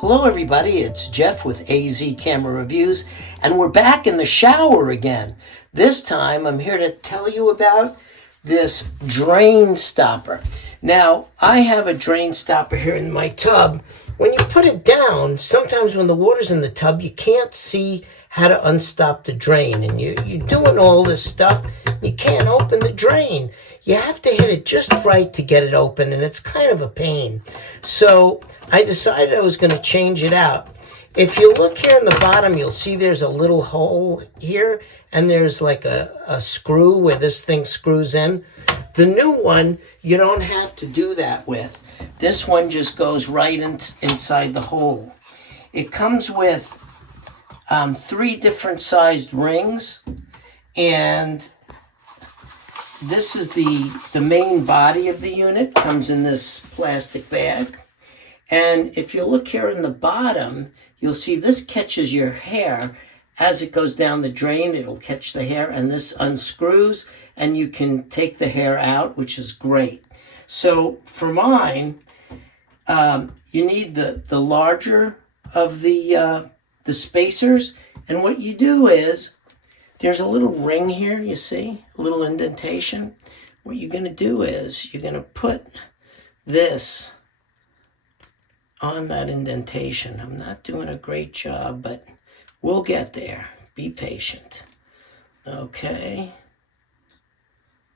Hello everybody, it's Jeff with AZ Camera Reviews, and we're back in the shower again. This time I'm here to tell you about this drain stopper. Now, I have a drain stopper here in my tub. When you put it down, sometimes when the water's in the tub, you can't see how to unstop the drain, and you're doing all this stuff, you can't open the drain. You have to hit it just right to get it open, and it's kind of a pain. So I decided I was going to change it out. If you look here in the bottom, you'll see there's a little hole here, and there's like a screw where this thing screws in. The new one, you don't have to do that with. This one just goes right inside the hole. It comes with 3 different sized rings, and this is the main body of the unit. Comes in this plastic bag. And if you look here in the bottom, you'll see this catches your hair. As it goes down the drain, it'll catch the hair, and this unscrews, and you can take the hair out, which is great. So for mine, you need the larger of the spacers, and what you do is, there's a little ring here, you see, a little indentation. What you're going to do is, you're going to put this on that indentation. I'm not doing a great job, but we'll get there. Be patient. Okay.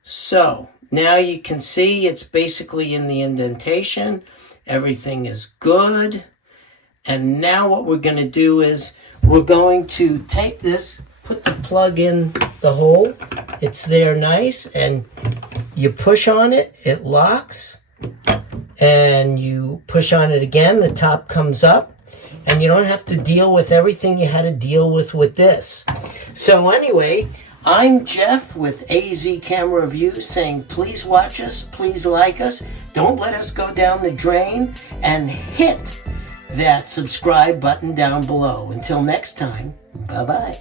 So, now you can see it's basically in the indentation. Everything is good. And now what we're going to do is, we're going to take this, put the plug in the hole. It's there nice, and you push on it, it locks, and you push on it again, the top comes up, and you don't have to deal with everything you had to deal with this. So anyway, I'm Jeff with AZ Camera Reviews saying please watch us, please like us, don't let us go down the drain, and hit that subscribe button down below. Until next time, bye-bye.